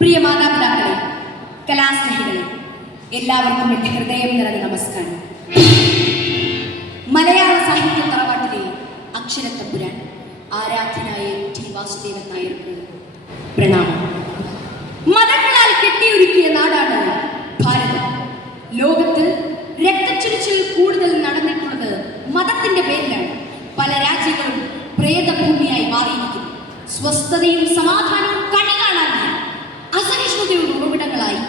പ്രിയ മാതാപിതാക്കളെ, കലാസ്നേഹികളെ, എല്ലാവർക്കും എൻ്റെ ഹൃദയം നിറഞ്ഞ നമസ്കാരം. മലയാള സാഹിത്യ തറവാട്ടിലെ അക്ഷരത്തമ്പുരാൻ ആരാധ്യനായ ടി വാസുദേവൻ നായർക്ക് പ്രണാമം. മതങ്ങളാൽ കെട്ടിയൊരുക്കിയ നാടാണ് ഭാരതം. ലോകത്ത് രക്തച്ചൊരിച്ചിൽ കൂടുതൽ നടന്നിട്ടുള്ളത് മതത്തിന്റെ പേരിലാണ്. പല രാജ്യങ്ങളും പ്രേതഭൂമിയായി മാറിയിരിക്കുന്നു. സ്വസ്ഥതയും സമാധാനവും കണി കാണാനില്ല. അസഹിഷ്ണുതയുടെ ഉറവിടങ്ങളായി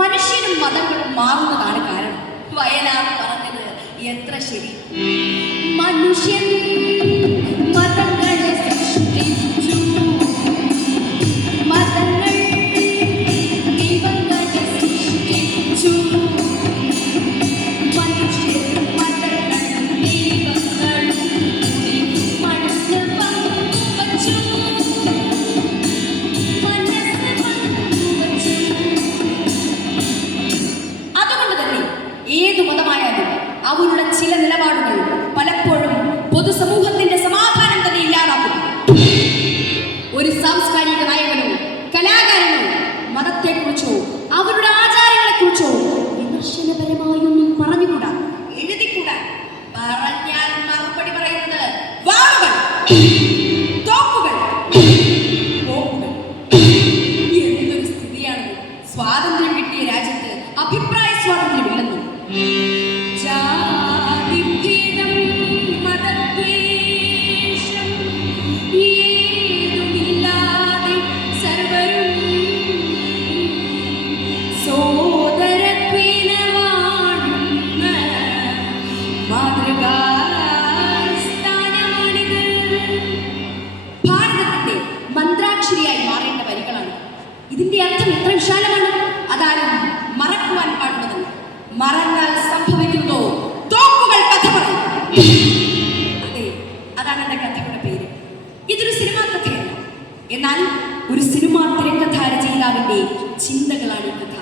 മനുഷ്യനും മതങ്ങളും മാറുന്നതാണ് കാരണം. വയലാർ പറഞ്ഞത് എത്ര ശരി. മനുഷ്യൻ മതങ്ങളെ സൃഷ്ടിച്ചു, മതങ്ങൾ ദൈവങ്ങളെ സൃഷ്ടിച്ചു. മനുഷ്യൻ മതങ്ങളും ദൈവങ്ങളും മനസ്സ് പങ്കുവച്ചു, മനസ്സ് പങ്കുവച്ചു. അതുകൊണ്ട് തന്നെ ഏതു മതമായാലും അവരുടെ ചില നിലപാടുകൾ പലപ്പോഴും പൊതുസമൂഹത്തിന്റെ സമാധാനം തന്നെ ഇല്ലാതാക്കും. ഒരു സാംസ്കാരിക നായകനോ കലാകാരനോ മതത്തെക്കുറിച്ചോ അവരുടെ ആചാരങ്ങളെക്കുറിച്ചോ വിമർശനപരമായൊന്നും പറഞ്ഞുകൂടാ, എഴുതിക്കൂടാ. പറഞ്ഞാൽ മറുപടി പറയുന്നത് വാളുകൾ, തോക്കുകൾ, ബോംബുകൾ. എന്തൊരു സ്ഥിതിയാണ്! സ്വാതന്ത്ര്യം കിട്ടിയ രാജ്യത്ത് അഭിപ്രായ സ്വാതന്ത്ര്യമില്ലെന്നും ജാതിഭേദം മതദ്വേഷം ഏതുമില്ലാതെ സർവരും സോദരത്വേന വാഴുന്ന മാതൃകാസ്ഥാനമാണിത്. ഭാരതത്തിന്റെ മന്ത്രാക്ഷരിയായി മാറേണ്ട വരികളാണ്. ഇതിന്റെ അർത്ഥം എത്ര വിശാലമാണ്! അതാരും മറക്കുവാൻ പാടുന്നതല്ല. മറന്നാൽ സംഭവിക്കുന്നതോ തോക്കുകൾ കഥ പറയും. അതെ, അതാണ് എന്റെ കഥയുടെ പേര്. ഇതൊരു സിനിമാ കഥയല്ല, എന്നാൽ ഒരു സിനിമാ തിരക്കഥാ രചയിതാവിന്റെ ചിന്തകളാണ് ഈ കഥ.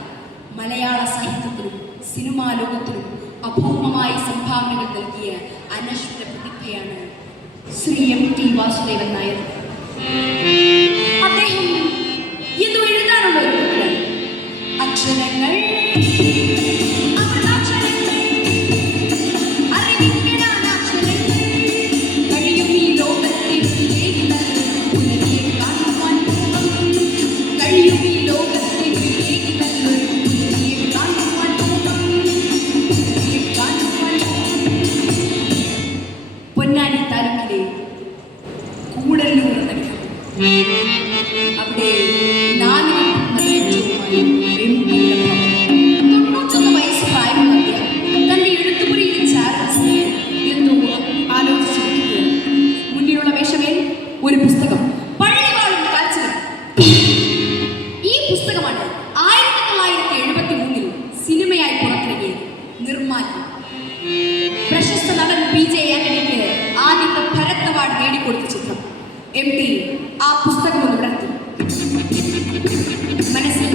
മലയാള സാഹിത്യത്തിലും സിനിമാ ലോകത്തിലും അപൂർവമായ സംഭാവനകൾ നൽകിയ അനശ്വര പ്രതിഭയാണ് ശ്രീ ടി വാസുദേവൻ നായർ. അദ്ദേഹം എന്നും എഴുതാനുള്ള ഒരു കൃതിയാണ് അക്ഷരങ്ങൾ. പൊന്നാനി താലൂക്കിലെ കൂടല്ലൂർ അവിടെ 91 വയസ്സ് പ്രായമുള്ള തന്റെ എഴുത്തുമുറിയിൽ ചാർജ് എന്തോ ആലോചിച്ചിരിക്കുകയാണ്. മുന്നിലുള്ള മേശമേൽ ഒരു പുസ്തകം, പള്ളിവാളും കാൽച്ചിലും. ഈ പുസ്തകമാണ് 1973 സിനിമയായി പുറത്തിറങ്ങിയത്. നിർമ്മാല്യം. പ്രശസ്ത നടൻ PJ ആന്റണിക്ക് ആദ്യത്തെ ഭരത് അവാർഡ് നേടിക്കൊടുത്ത ചിത്രം. MT ആ പുസ്തകം ഒന്ന് വിടർത്തി. മനസ്സിൽ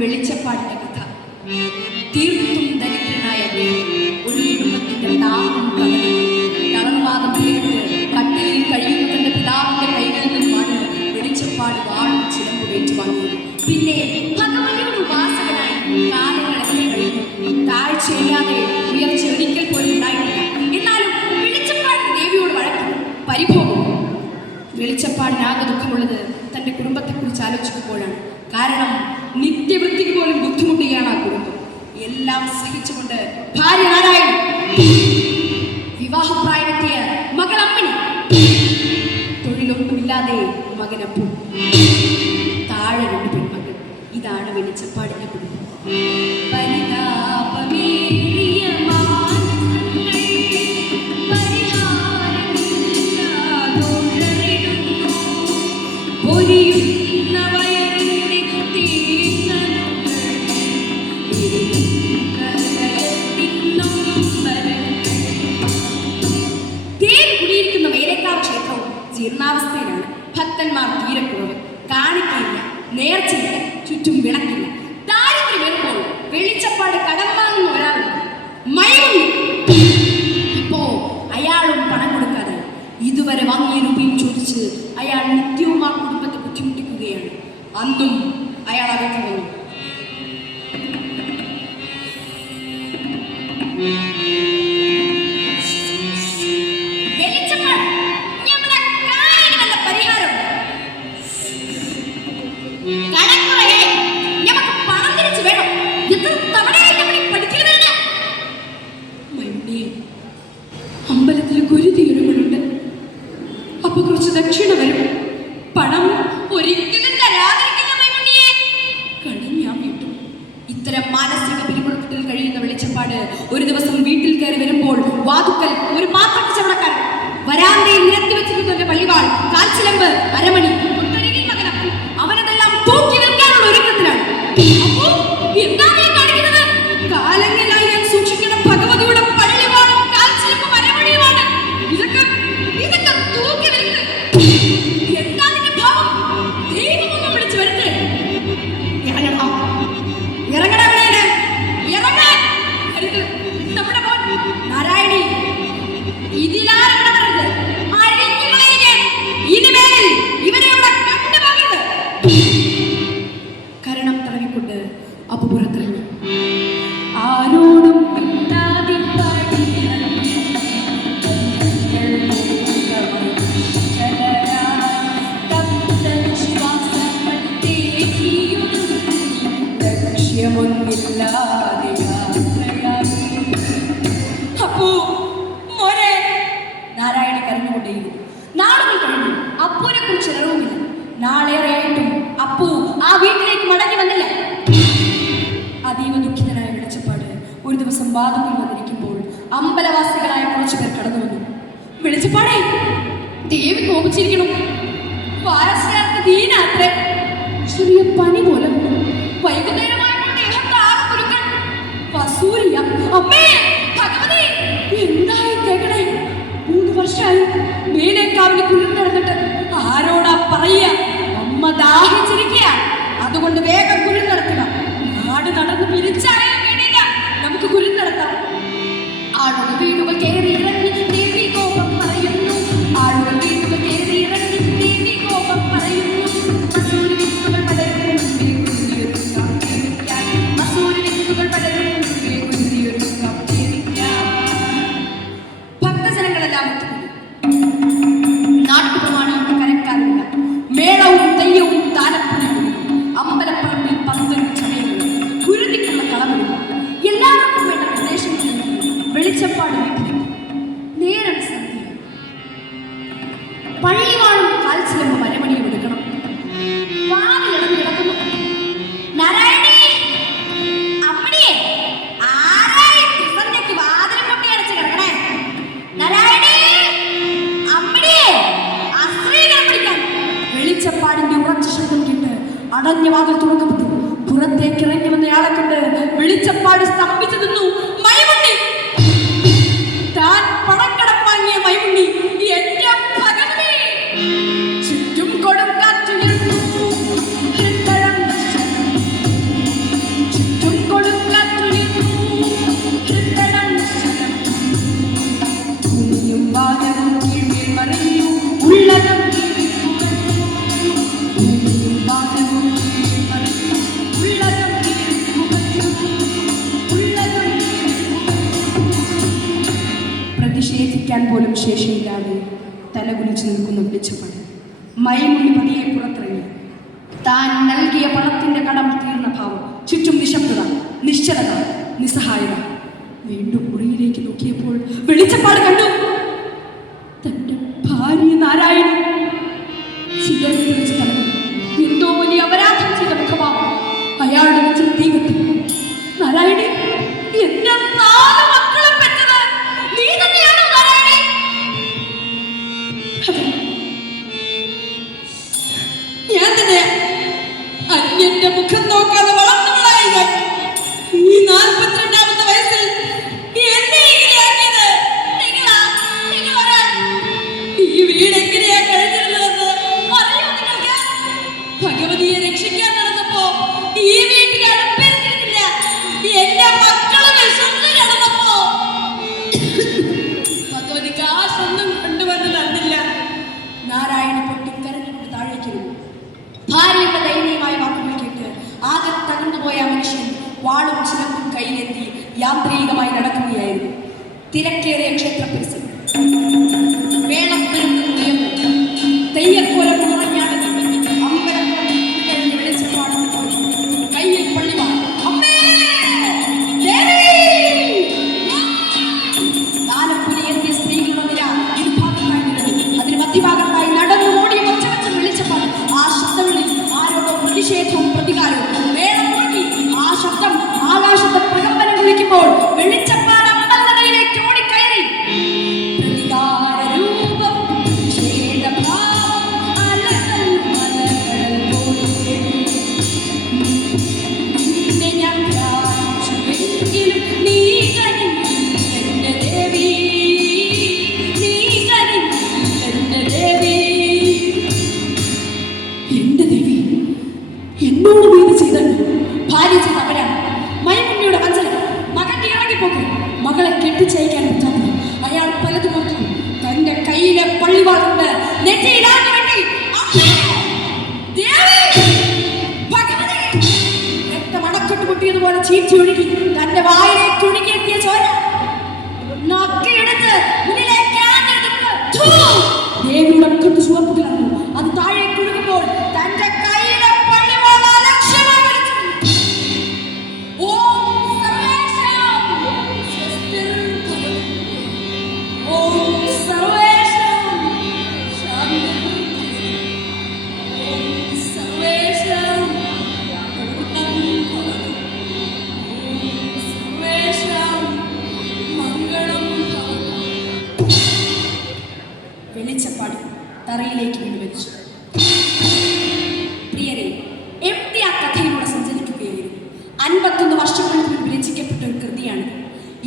വെളിച്ചപ്പാടിന്റെ കഥ. തീർത്തും ദരിദ്രനായ ഒരു കുടുംബത്തിന്റെ തളർവാദം പിടിവിട്ട് കട്ടിലിൽ കഴിയുന്ന തന്റെ പിതാവിന്റെ കൈകളിൽ നിന്നുമാണ് വെളിച്ചപ്പാട് വാളും ചിലമ്പും ഏറ്റുവാങ്ങിയത്. പിന്നെ ഭഗവതിയുടെ ഉപാസകനായി കാലങ്ങളൊക്കെ കഴിഞ്ഞു. താഴ്ചയില്ലാതെ ഉയർച്ച ഒരിക്കൽ പോലും ഉണ്ടായിട്ടില്ല. എന്നാലും വെളിച്ചപ്പാടിന് ദേവിയോട് വഴക്കും പരിഭവവും. വെളിച്ചപ്പാടിനാകെ ദുഃഖമുള്ളത് തന്റെ കുടുംബത്തെക്കുറിച്ച് ആലോചിക്കുമ്പോഴാണ്. കാരണം നിത്യവൃത്തിക്ക് പോലും ബുദ്ധിമുട്ടുകയാണ് ആ കുടുംബം. എല്ലാം സഹിച്ചുകൊണ്ട് ഭാര്യ നാരായണി, വിവാഹപ്രായമെത്തിയ മകൾ അമ്മണി, തൊഴിലൊന്നുമില്ലാതെ മകനപ്പു, താഴെ 2 പെൺമക്കൾ. ഇതാണ് വെളിച്ചപ്പാടിന്റെ കുടുംബം. പരിതാപമേറിയ മാനസങ്ങൾ പരിഹാരമില്ലാതോഴറിടുന്നു. പൊരിയുന്ന വയറിന്റെ തീ നേർച്ചയില്ല, ചുറ്റും വിളക്കില്ല. ദാരിദ്ര്യം വരുമ്പോൾ വെളിച്ചപ്പാട് കടം വാങ്ങുന്ന ഒരാളുണ്ട്, മൈമുണ്ണി. ഇപ്പോ അയാളും പണം കൊടുക്കാതെ ഇതുവരെ വാങ്ങിയ രൂപയും ചോദിച്ച് അയാൾ നിത്യവും ആ കുടുംബത്തെ ബുദ്ധിമുട്ടിക്കുകയാണ്. അന്നും അയാൾ അകത്ത് വന്നു. അമ്പലത്തിൽ ഗുരുതീരുകളുണ്ട്. അപ്പൊ കുറച്ച് ദക്ഷിണ വരും. പണം ഒരിക്കലും തരാതിരിക്കുന്ന മൈമുണ്ണിയെ കടം ഞാൻ വീട്ടും. ഇത്തരം മാനസിക പിരിമുറുക്കത്തിൽ കഴിയുന്ന വെളിച്ചപ്പാട് ഒരു ദിവസം വീട്ടിൽ കയറി വരുമ്പോൾ വാതുക്കൽ ഒരു പാത്രക്കച്ചവടക്കാരൻ വരാന്തയിൽ നിരത്തി വെച്ചിരുന്ന പള്ളിവാൾ, കാൽച്ചിലമ്പ്, അരമണി, മകൻ അപ്പു അവനതെല്ലാം തൂക്കി നിൽക്കാനുള്ള ഒരുക്കത്തിലാണ്. അപ്പോ എന്താ നീ കാണിക്കുന്നത്? കാലങ്ങളിലായി ഞാൻ സൂക്ഷിക്കുന്ന ഭഗവതിയുടെ പള്ളിവാളും കാൽച്ചിലമ്പും അരമണിയുമാണ്. ഇതൊക്കെ തൂക്കി നിൽക്ക്. എന്താ നിന്റെ ഭാവം? ദൈവമൊന്നും വിളിച്ചു വരുത്തേ. ഇറങ്ങടാ, ഇറങ്ങടാ, ഇറങ്ങാൻ. നമ്മുടെ മോൻ നാരായണി ഇതിലാരത് ഇനിമേൽ ഇവരെ ഇവിടെ കണ്ടുപോകരുത്. കരണം തടവിക്കൊണ്ട് അപ്പു പുറത്തിറങ്ങി. ആരോടും അപ്പു മോനെ. നാരായണി കരഞ്ഞുകൊണ്ടേയിരുന്നു. നാളുകൾ കഴിഞ്ഞു. അപ്പുവിനെ കുറിച്ച് അറിവുമില്ല. നാളേറെയായിട്ടും അപ്പു ആ വീട്ടിലേക്ക് മടങ്ങി വന്നില്ല. അതീവ ദുഃഖിതനായ വെളിച്ചപ്പാട് ഒരു ദിവസം വാദത്തിൽ വന്നിരിക്കുമ്പോൾ അമ്പലവാസികളായ കുറച്ചു പേർ കടന്നു വന്നു. വെളിച്ചപ്പാടേ, ദേവി കോപിച്ചിരിക്കണം. വാരസ്യാർക്ക് ദീനാത്രേ. ചെറിയ പനി പോലെ വൈകുന്നേരമായപ്പോൾ ദേഹത്താകെ കുരുക്കൾ. വസൂരിയ അമ്മേ ഭഗവതി, എന്തായി കേൾക്കണേ? 3 വർഷമായി മേലേക്കാവിന് കുരുന്ന് നടന്നിട്ട്. ആരോടാ പറയുക? അമ്മ ദാഹിച്ചിരിക്കുക. അതുകൊണ്ട് വേഗം കുരുന്ന് നടത്തുക. നാട് നടന്ന് പിരിച്ചായാലും വേണ്ടിയില്ല, നമുക്ക് കുരുന്ന് നടത്താം. ആളുകൾ വീടുകൾ കയറി ഇറങ്ങി ദേവി കോപം പറയുന്നു. ആളുകൾ വീടുകൾ കയറി ഇറങ്ങി ദേവി കോപം പറയുന്നു. മസൂരി വിത്തുകൾ പടരുന്നുണ്ടേ കുരുതിയൊരുക്കാം ജീവിക്കാൻ. മസൂരി വിത്തുകൾ പടരുന്നുണ്ടേ കുരുതിയൊരുക്കാം ജീവിക്കാൻ. ഭക്തജനങ്ങളെല്ലാം നാട്ടുപ്രമാണവും കരക്കാരില്ല. മേളവും തെയ്യവും താലപ്പൊലിയും അമ്പലപ്പറമ്പിൽ പന്തലും ചമയങ്ങളും ഗുരുതിക്കുള്ള കളവരും എല്ലാവർക്കും വേണ്ട നിർദ്ദേശങ്ങൾ വെളിച്ചപ്പാട് വീട്ടിലേക്ക്. നേരം സന്ധ്യ. പള്ളിവാളും കാൽച്ചിലമ്പും അരമണിയും എടുക്കണം. വാതിലിടന്ന് കിടക്കുന്നു. നാരായണി, അമ്മണിയെ, ആരായി സന്ധ്യക്ക് വാതിൽ പൊട്ടി അടച്ച് കിടക്കണേ? നാരായണി, അമ്മണിയെ, അസ്ത്രീകളെ പിടിക്കാൻ. വെളിച്ചപ്പാടിന്റെ ഉറച്ച ശബ്ദം കേട്ട് അടഞ്ഞ വാതിൽ തുറക്കപ്പെട്ടു. പുറത്തേക്ക് ഇറങ്ങി വന്നയാളെ കണ്ട് വെളിച്ചപ്പാട് സ്തംഭിച്ചു നിന്നു. മൈമുണ്ണി, താൻ പണക്കടം വാങ്ങിയ മൈമുണ്ണി. എന്റെ ഭഗവതി! ചുറ്റും കൊടുക്കാറ്റുയർന്നു. ചുറ്റും കൊടുക്കാറ്റുയർന്നു. ഭൂമിയും വാനവും കീഴ്മേൽ മറിഞ്ഞു. ഉള്ളതും പ്രതിഷേധിക്കാൻ പോലും ശേഷിയില്ലാതെ തലകുലിച്ചു നിൽക്കുന്ന വെളിച്ചപ്പാട് മൈമുണ്ണി പതിയെ പുറത്തിറങ്ങി. താൻ നൽകിയ പണത്തിന്റെ കടം തീർന്ന ഭാവം. ചുറ്റും നിശബ്ദത, നിശ്ചലത, നിസ്സഹായത. വീണ്ടും മുറിയിലേക്ക് നോക്കിയപ്പോൾ വെളിച്ചപ്പാട് കണ്ടു തന്റെ ഭാര്യ നാരായണി ചിതറിച്ച് തലകുന്നു. എന്തോ വലിയ അപരാധം ചെയ്ത മുഖഭാവം. അയാളുടെ നെഞ്ചിൽ തീ കത്തി. നാരായണി, എന്റെ 4 മക്കളെ പെറ്റത് നീ തന്നെയാണോ നാരായണി? ഞാൻ തന്നെ. അന്യന്റെ മുഖം നോക്കാതെ വളർന്നവളായി ഞാൻ. ഈ 42ാമത്തെ വയസ്സിൽ എന്നെ ഇങ്ങനെയാക്കിയത് നിങ്ങളാ. ഭഗവതിയെ രക്ഷിക്കാൻ നടന്നപ്പോ ഈ വീട്ടിൽ അടുപ്പിരുന്നില്ല. എന്റെ മക്കളെ വിശന്ന് കിടന്നപ്പോ ഭഗവതി കാശൊന്നും കൊണ്ടുവന്ന് തന്നില്ല. നാരായണ പൊട്ടി കരഞ്ഞുകൊണ്ട് താഴേക്കിരുന്നു. ഭാര്യയുടെ ദയനീയമായ വാക്കുകൾ കേട്ട് ആകെ തകർന്നുപോയ മനുഷ്യൻ വാളും ചിലമ്പും കയ്യിലെത്തി യാന്ത്രികമായി നടക്കുകയായിരുന്നു. തിരക്കേറിയ ക്ഷേത്ര പരിസരം തെയ്യക്കോലം നിറഞ്ഞാടുന്നു. അമ്പലക്കുളം വെളിച്ചപ്പാടുന്നു. കയ്യിൽ പള്ളിവാൾ. താലപ്പൊലിയെത്തിയ സ്ത്രീകളുടെ നിര ഇരുഭാഗത്തായി നിന്നു. അതിന് മധ്യഭാഗത്തായി നടന്നു ഓടിയ കൊച്ചവച്ച വെളിച്ചപ്പാട്. ആ ശബ്ദങ്ങളിൽ ആരോടോ പ്രതിഷേധവും പ്രതികാരവും. വേണം മുഴങ്ങി ആ ശബ്ദം ആകാശത്തെ പ്രകമ്പനം വിളിക്കുമ്പോൾ വെളിച്ചപ്പാട് അമ്പലനടയിലേക്ക് ഓടിക്കയറി. മകളെ കെട്ടിച്ചയക്കാൻ പറ്റാതെ അയാൾ പലതും ഓർത്തു. തന്റെ കയ്യിലെ പള്ളിവാൾ കൊണ്ട് നെറ്റിയിലാൻ വേണ്ടി രക്തമണക്കെട്ട് പൊട്ടിയതുപോലെ ചീറ്റി ഒഴുകി തന്റെ വായിലേക്ക് ഒഴുകിയെത്തിയ ചോര നക്കിയെടുത്ത് ദേവിയുടെ മുഖത്ത് ചുവപ്പുകളാണ്. അത് താഴേക്ക് ഒഴുകുമ്പോൾ തന്റെ കയ്യിലെ പള്ളിവാൾ അലക്ഷ്യമായി വലിച്ചു. വെളിച്ചപ്പാട് തറയിലേക്ക് വീണ് മരിച്ചു. പ്രിയരെ, എംടി ആ കഥയിലൂടെ സഞ്ചരിക്കുകയായിരുന്നു. 51 വർഷങ്ങൾക്ക് മുൻപ് രചിക്കപ്പെട്ട ഒരു കൃതിയാണ്.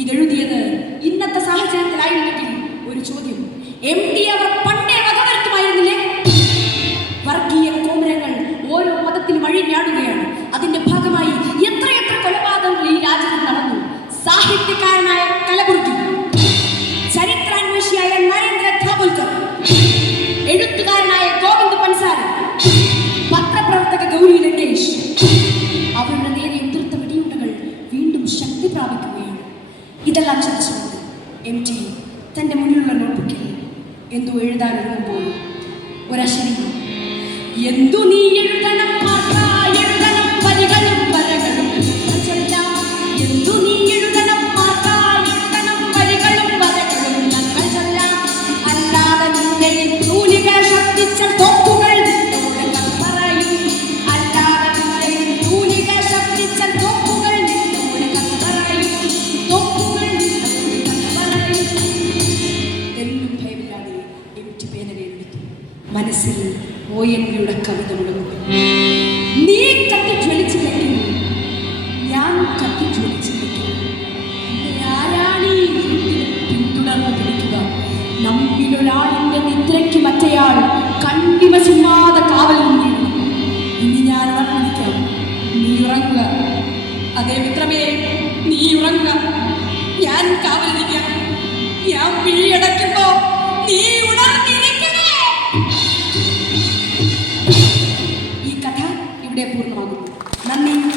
ഇതെഴുതിയത് ഇന്നത്തെ സാഹചര്യത്തിലായിരുന്നെങ്കിൽ ഒരു ചോദ്യം: എംടി അവർ പണ്ടേ വകവരുത്തുമായിരുന്നില്ലേ? വർഗീയ കോമരങ്ങൾ ഓരോ മതത്തിലും അഴിഞ്ഞാടുകയാണ്. അതിന്റെ ഭാഗമായി എത്രയെത്ര കൊലപാതകങ്ങൾ ഈ രാജ്യത്ത് നടന്നു. സാഹിത്യകാരനായ കലബുർഗി, ചരിത്രാന്വേഷിയായ നരേന്ദ്ര ധാബോൽക്കർ, എഴുത്തുകാരനായ ഗോവിന്ദ് പൻസാര, പത്രപ്രവർത്തക ഗൗരി ലങ്കേഷ്, അവരുടെ നേരെ ഉതിർത്ത വെടിയുണ്ടകൾ വീണ്ടും ശക്തി പ്രാപിക്കുകയാണ്. ഇതെല്ലാം ചർച്ചയുണ്ട്. എംടി തന്റെ മുന്നിലുള്ള നോട്ട്ബുക്കിൽ എന്തോ എഴുതാനൊരുങ്ങുമ്പോൾ ഒരശരി: എന്തു നീ എഴുതണം എഴുതണം വരികളും വരകളും എന്തു നീ എഴുതണം എഴുതണം വരികളും വരകളും ഞങ്ങൾ ചൊല്ലാം. അല്ലാതെ നിന്നെ തൂലിക ശബ്ദിച്ച തോക്കുകൾ നിന്നോട് കമ്പറയും. അല്ലാതെ നിന്നെ തൂലിക ശബ്ദിച്ച തോക്കുകൾ നിന്നോട് കമ്പറയും. തോക്കുകൾ നിന്നോട് കമ്പറയും. എന്നും ഭയമില്ലാതെ എംടി പേനകയെടുത്തു. മനസ്സിൽ ONVയുടെ കവിത മുടങ്ങുന്നു. നീ കത്തി ജ്വലിച്ചില്ലെങ്കിൽ ഞാൻ കത്തി ജ്വലിച്ചില്ലെങ്കിൽ ആരാണ് ഈ പിന്തുടർന്ന് പിടിക്കുക? നമ്മിലൊരാളിന്റെ നിദ്രയ്ക്ക് മറ്റേയാൾ കണ്ണിമ ചിമ്മാതെ കാവൽ നിന്നിരുന്നു. ഇനി ഞാൻ ഉണർന്നിരിക്കാം, നീ ഉറങ്ങുക. അതേ മിത്രമേ, നീ ഉറങ്ങുക, ഞാൻ കാവലിരിക്കാം. ഞാൻ പിഴിയടയ്ക്കുമ്പോ നീ ഉണർന്നിരിക്കണേ. ഈ കഥ ഇവിടെ പൂർണ്ണമാകുന്നു. നന്ദി.